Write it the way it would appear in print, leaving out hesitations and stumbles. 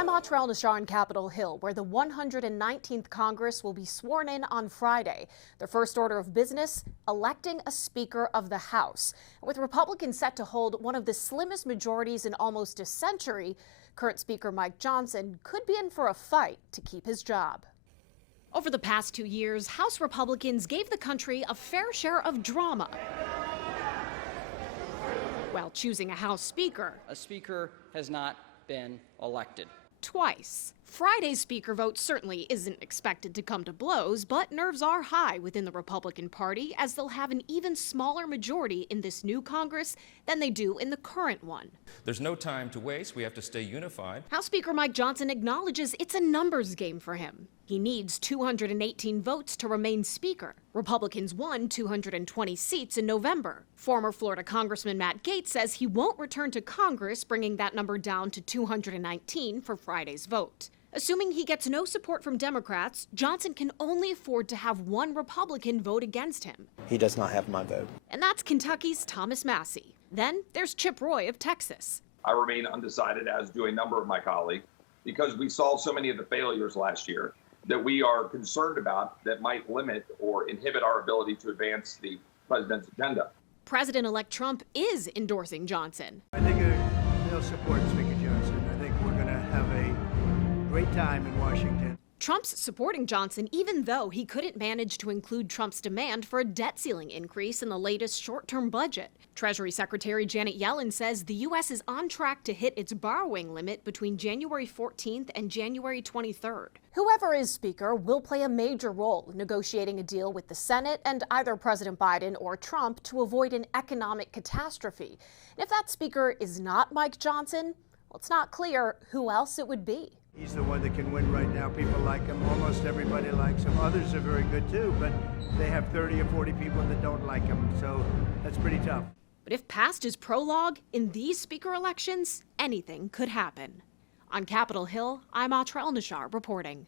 I'm Atrell Nashar on Capitol Hill, where the 119th Congress will be sworn in on Friday. Their first order of business, electing a Speaker of the House. With Republicans set to hold one of the slimmest majorities in almost a century, current Speaker Mike Johnson could be in for a fight to keep his job. Over the past 2 years, House Republicans gave the country a fair share of drama while choosing a House Speaker. A Speaker has not been elected. Twice. Friday's Speaker vote certainly isn't expected to come to blows, but nerves are high within the Republican Party as they'll have an even smaller majority in this new Congress than they do in the current one. There's no time to waste. We have to stay unified. House Speaker Mike Johnson acknowledges it's a numbers game for him. He needs 218 votes to remain Speaker. Republicans won 220 seats in November. Former Florida Congressman Matt Gaetz says he won't return to Congress, bringing that number down to 219 for Friday's vote. Assuming he gets no support from Democrats, Johnson can only afford to have one Republican vote against him. He does not have my vote. And that's Kentucky's Thomas Massie. Then there's Chip Roy of Texas. I remain undecided, as do a number of my colleagues, because we saw so many of the failures last year that we are concerned about that might limit or inhibit our ability to advance the president's agenda. President-elect Trump is endorsing Johnson. I think they'll support Speaker Johnson. I think we're going to have a great time in Washington. Trump's supporting Johnson even though he couldn't manage to include Trump's demand for a debt ceiling increase in the latest short-term budget. Treasury Secretary Janet Yellen says the U.S. is on track to hit its borrowing limit between January 14th and January 23rd. Whoever is Speaker will play a major role in negotiating a deal with the Senate and either President Biden or Trump to avoid an economic catastrophe. And if that Speaker is not Mike Johnson, well, it's not clear who else it would be. He's the one that can win right now. People like him. Almost everybody likes him. Others are very good too, but they have 30 or 40 people that don't like him, so that's pretty tough. But if past is prologue, in these Speaker elections, anything could happen. On Capitol Hill, I'm Atrell Nashar reporting.